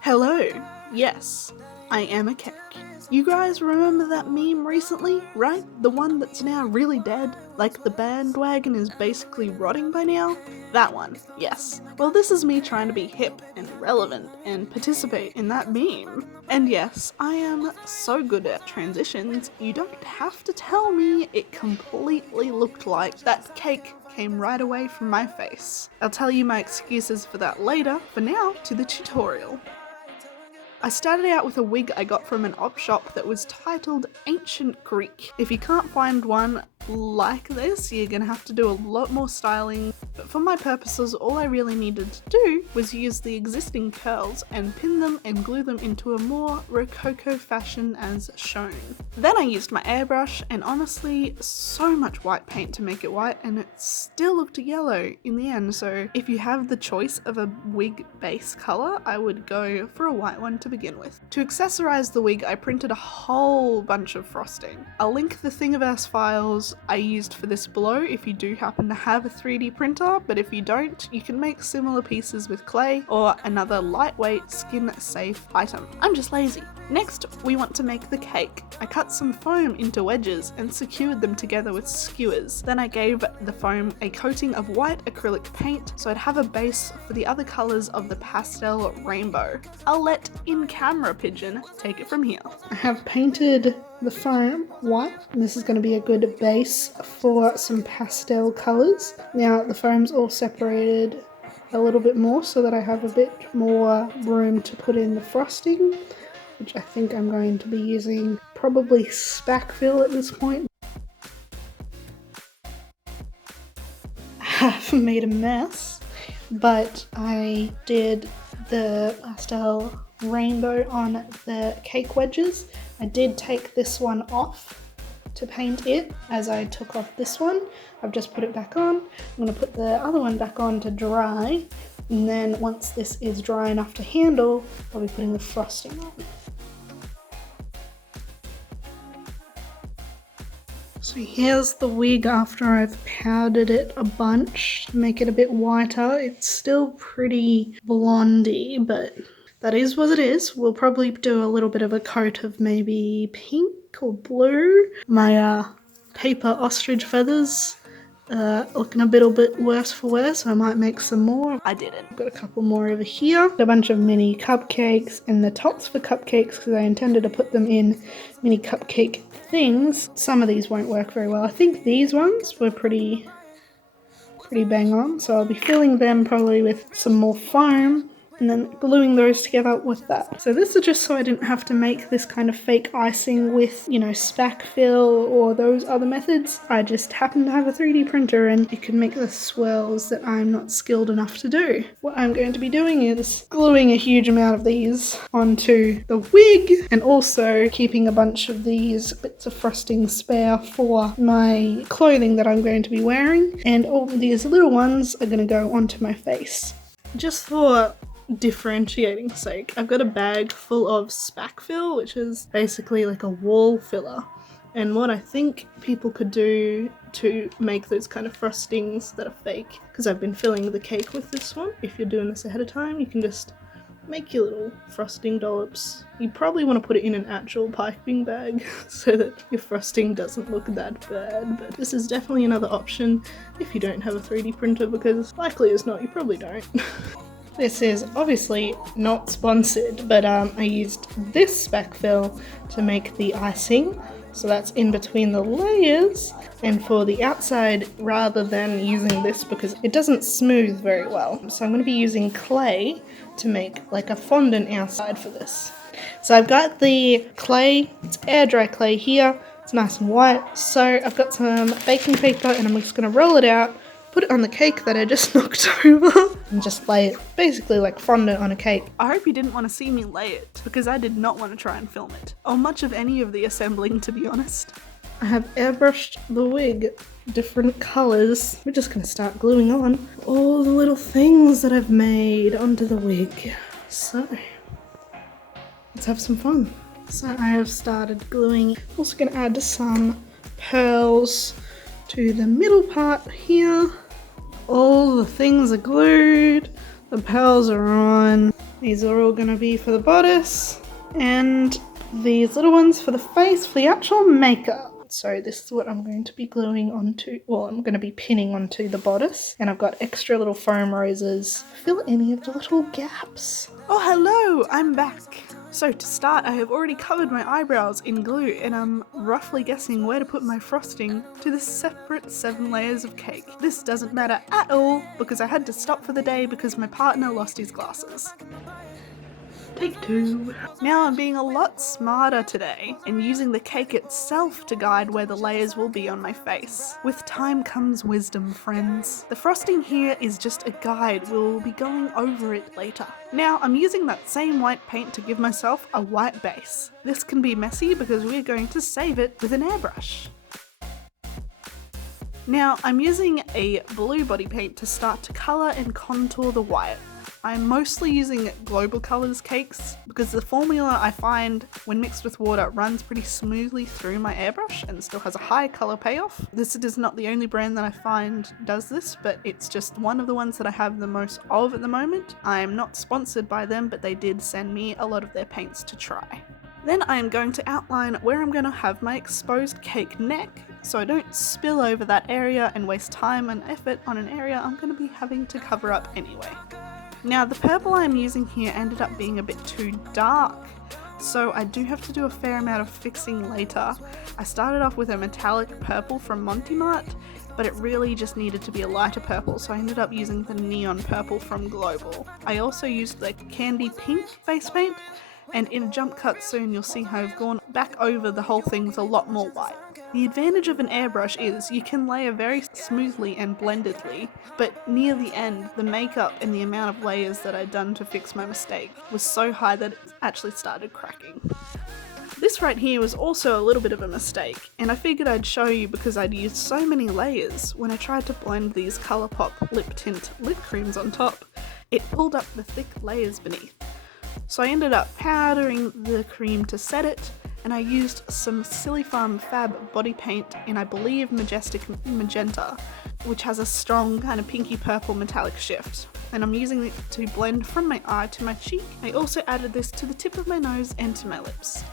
Hello, yes, I am a cake. You guys remember that meme recently, right? The one that's now really dead, like the bandwagon is basically rotting by now? That one, yes. Well, this is me trying to be hip and relevant and participate in that meme. And yes, I am so good at transitions, you don't have to tell me it completely looked like that cake came right away from my face. I'll tell you my excuses for that later. For now, to the tutorial. I started out with a wig I got from an op shop that was titled Ancient Greek. If you can't find one like this, you're gonna have to do a lot more styling, but for my purposes all I really needed to do was use the existing curls and pin them and glue them into a more Rococco fashion as shown. Then I used my airbrush and honestly so much white paint to make it white, and it still looked yellow in the end, so if you have the choice of a wig base colour, I would go for a white one to begin with. To accessorize the wig, I printed a whole bunch of frosting. I'll link the thingiverse files I used for this below if you do happen to have a 3D printer, but if you don't, you can make similar pieces with clay or another lightweight, skin-safe item. I'm just lazy. Next, we want to make the cake. I cut some foam into wedges and secured them together with skewers. Then I gave the foam a coating of white acrylic paint so I'd have a base for the other colours of the pastel rainbow. I'll let in-camera pigeon take it from here. I have painted the foam white, and this is going to be a good base for some pastel colours. Now the foam's all separated a little bit more so that I have a bit more room to put in the frosting, which I think I'm going to be using probably spackfill at this point. I have made a mess, but I did the pastel rainbow on the cake wedges. I did take this one off to paint it as I took off this one. I've just put it back on. I'm going to put the other one back on to dry, and then once this is dry enough to handle, I'll be putting the frosting on. So here's the wig after I've powdered it a bunch to make it a bit whiter. It's still pretty blondie, but that is what it is. We'll probably do a little bit of a coat of maybe pink or blue. My paper ostrich feathers looking a little bit worse for wear, so I might make some more. I didn't. I've got a couple more over here. A bunch of mini cupcakes and the tops for cupcakes because I intended to put them in mini cupcake things. Some of these won't work very well. I think these ones were pretty bang on, so I'll be filling them probably with some more foam and then gluing those together with that. So this is just so I didn't have to make this kind of fake icing with, you know, spackfill or those other methods. I just happen to have a 3D printer and it can make the swirls that I'm not skilled enough to do. What I'm going to be doing is gluing a huge amount of these onto the wig and also keeping a bunch of these bits of frosting spare for my clothing that I'm going to be wearing, and all these little ones are going to go onto my face. Just for differentiating sake, I've got a bag full of spackfill, which is basically like a wall filler, and what I think people could do to make those kind of frostings that are fake, because I've been filling the cake with this one, if you're doing this ahead of time, you can just make your little frosting dollops. You probably want to put it in an actual piping bag so that your frosting doesn't look that bad, but this is definitely another option if you don't have a 3D printer, because likely as not you probably don't. This is obviously not sponsored, but I used this spackfill to make the icing, so that's in between the layers, and for the outside rather than using this because it doesn't smooth very well. So I'm going to be using clay to make like a fondant outside for this. So I've got the clay, it's air dry clay here, it's nice and white, so I've got some baking paper and I'm just going to roll it out, put it on the cake that I just knocked over, and just lay it basically like fondant on a cake. I hope you didn't want to see me lay it, because I did not want to try and film it, or much of any of the assembling, to be honest. I have airbrushed the wig different colours. We're just going to start gluing on all the little things that I've made onto the wig. So, let's have some fun. So I have started gluing. Also going to add some pearls to the middle part here. All the things are glued, the pearls are on. These are all going to be for the bodice, and these little ones for the face, for the actual makeup. So this is what I'm going to be gluing onto, well, I'm going to be pinning onto the bodice, and I've got extra little foam roses to fill any of the little gaps. Oh hello, I'm back. So to start, I have already covered my eyebrows in glue, and I'm roughly guessing where to put my frosting to the separate 7 layers of cake. This doesn't matter at all because I had to stop for the day because my partner lost his glasses. Take 2. Now I'm being a lot smarter today and using the cake itself to guide where the layers will be on my face. With time comes wisdom, friends. The frosting here is just a guide, we'll be going over it later. Now I'm using that same white paint to give myself a white base. This can be messy because we're going to save it with an airbrush. Now I'm using a blue body paint to start to colour and contour the white. I'm mostly using Global Colors cakes because the formula I find when mixed with water runs pretty smoothly through my airbrush and still has a high colour payoff. This is not the only brand that I find does this, but it's just one of the ones that I have the most of at the moment. I am not sponsored by them, but they did send me a lot of their paints to try. Then I am going to outline where I'm going to have my exposed cake neck so I don't spill over that area and waste time and effort on an area I'm going to be having to cover up anyway. Now the purple I'm using here ended up being a bit too dark, so I do have to do a fair amount of fixing later. I started off with a metallic purple from Monty Mart, but it really just needed to be a lighter purple, so I ended up using the neon purple from Global. I also used the candy pink face paint, and in a jump cut soon you'll see how I've gone back over the whole thing with a lot more white. The advantage of an airbrush is you can layer very smoothly and blendedly, but near the end the makeup and the amount of layers that I'd done to fix my mistake was so high that it actually started cracking. This right here was also a little bit of a mistake, and I figured I'd show you because I'd used so many layers when I tried to blend these Colourpop lip tint lip creams on top. It pulled up the thick layers beneath. So I ended up powdering the cream to set it, and I used some Silly Farm Fab body paint in, I believe, Majestic Magenta, which has a strong kind of pinky purple metallic shift, and I'm using it to blend from my eye to my cheek. I also added this to the tip of my nose and to my lips.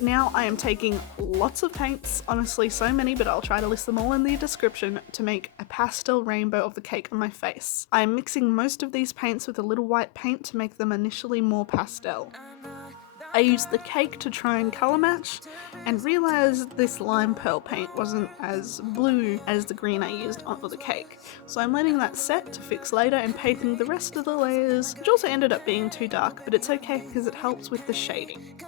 Now I am taking lots of paints, honestly so many, but I'll try to list them all in the description, to make a pastel rainbow of the cake on my face. I am mixing most of these paints with a little white paint to make them initially more pastel. I used the cake to try and colour match and realised this lime pearl paint wasn't as blue as the green I used for the cake. So I'm letting that set to fix later and painting the rest of the layers, which also ended up being too dark, but it's okay because it helps with the shading.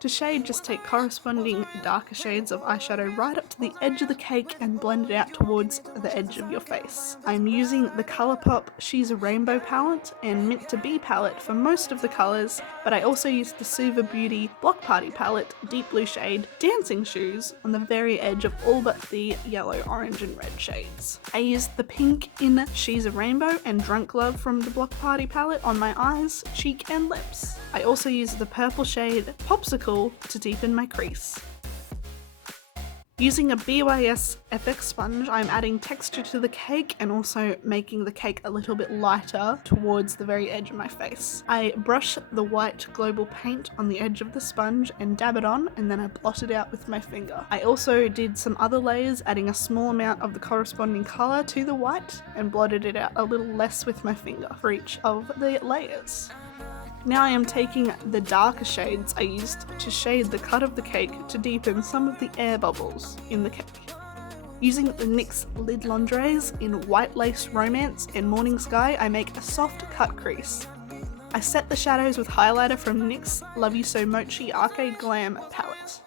To shade, just take corresponding darker shades of eyeshadow right up to the edge of the cake and blend it out towards the edge of your face. I'm using the Colourpop She's a Rainbow palette and Mint to Be palette for most of the colours, but I also used the Suva Beauty Block Party palette, deep blue shade, Dancing Shoes on the very edge of all but the yellow, orange and red shades. I used the pink in She's a Rainbow and Drunk Love from the Block Party palette on my eyes, cheek and lips. I also used the purple shade Popsicle to deepen my crease. Using a BYS FX sponge, I'm adding texture to the cake and also making the cake a little bit lighter towards the very edge of my face. I brush the white Global paint on the edge of the sponge and dab it on, and then I blot it out with my finger. I also did some other layers, adding a small amount of the corresponding colour to the white and blotted it out a little less with my finger for each of the layers. Now I am taking the darker shades I used to shade the cut of the cake to deepen some of the air bubbles in the cake. Using the NYX Lid Lingeries in White Lace Romance and Morning Sky, I make a soft cut crease. I set the shadows with highlighter from NYX Love You So Mochi Arcade Glam palette.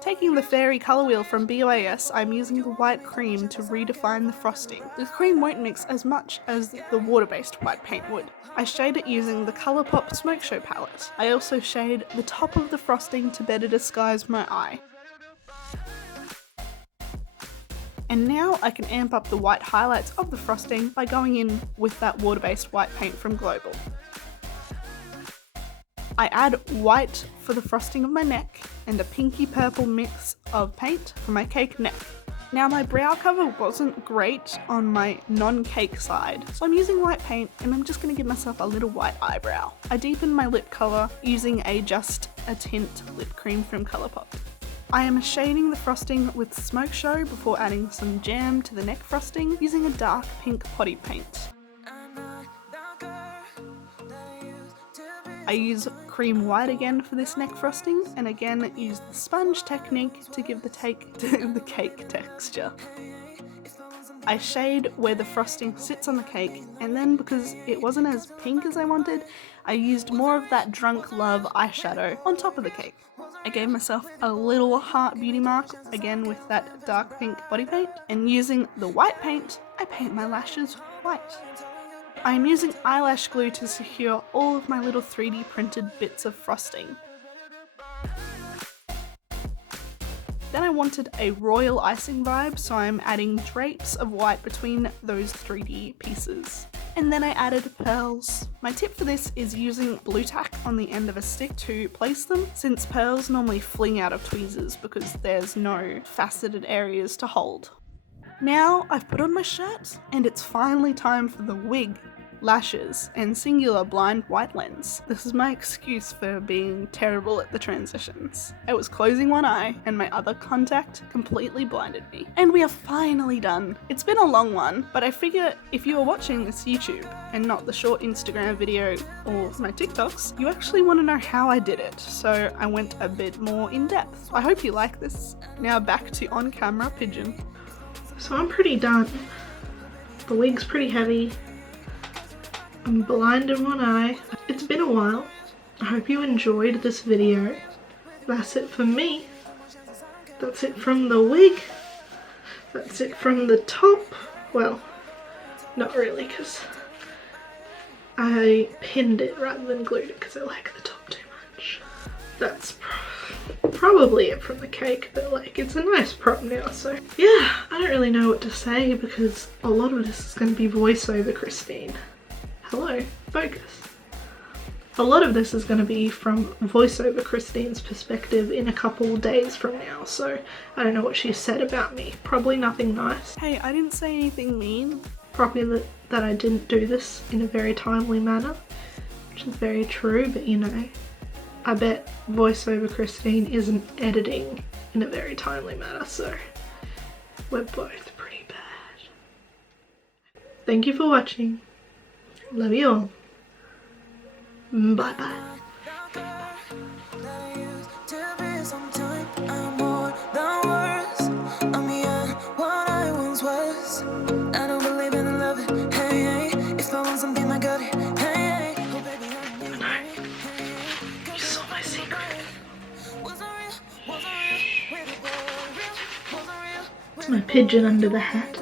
Taking the fairy colour wheel from BYS, I'm using the white cream to redefine the frosting. The cream won't mix as much as the water-based white paint would. I shade it using the Colourpop Smoke Show palette. I also shade the top of the frosting to better disguise my eye. And now I can amp up the white highlights of the frosting by going in with that water-based white paint from Global. I add white for the frosting of my neck and a pinky purple mix of paint for my cake neck. Now my brow cover wasn't great on my non-cake side, so I'm using white paint and I'm just going to give myself a little white eyebrow. I deepened my lip colour using just a tint lip cream from Colourpop. I am shading the frosting with Smoke Show before adding some jam to the neck frosting using a dark pink potty paint. I use cream white again for this neck frosting, and again use the sponge technique to give the cake texture. I shade where the frosting sits on the cake, and then because it wasn't as pink as I wanted, I used more of that Drunk Love eyeshadow on top of the cake. I gave myself a little heart beauty mark, again with that dark pink body paint, and using the white paint, I paint my lashes white. I am using eyelash glue to secure all of my little 3D printed bits of frosting. Then I wanted a royal icing vibe, so I'm adding drapes of white between those 3D pieces. And then I added pearls. My tip for this is using blue tack on the end of a stick to place them, since pearls normally fling out of tweezers because there's no faceted areas to hold. Now I've put on my shirt and it's finally time for the wig, lashes, and singular blind white lens. This is my excuse for being terrible at the transitions. I was closing one eye and my other contact completely blinded me. And we are finally done. It's been a long one, but I figure if you are watching this YouTube and not the short Instagram video or my TikToks, you actually want to know how I did it. So I went a bit more in depth. I hope you like this. Now back to on-camera Pigeon. So I'm pretty done. The wig's pretty heavy. I'm blind in one eye. It's been a while. I hope you enjoyed this video. That's it for me. That's it from the wig. That's it from the top. Well, not really, because I pinned it rather than glued it because I like the top too much. That's probably it from the cake, but like it's a nice prop now, so yeah, I don't really know what to say because a lot of this is going to be voiceover Christine. Hello, focus. A lot of this is going to be from voiceover Christine's perspective in a couple days from now, so I don't know what she said about me. Probably nothing nice. Hey, I didn't say anything mean. Probably that I didn't do this in a very timely manner, which is very true, but you know, I bet voiceover Christine isn't editing in a very timely manner, so we're both pretty bad. Thank you for watching. Love you all. Bye bye. My pigeon under the hat.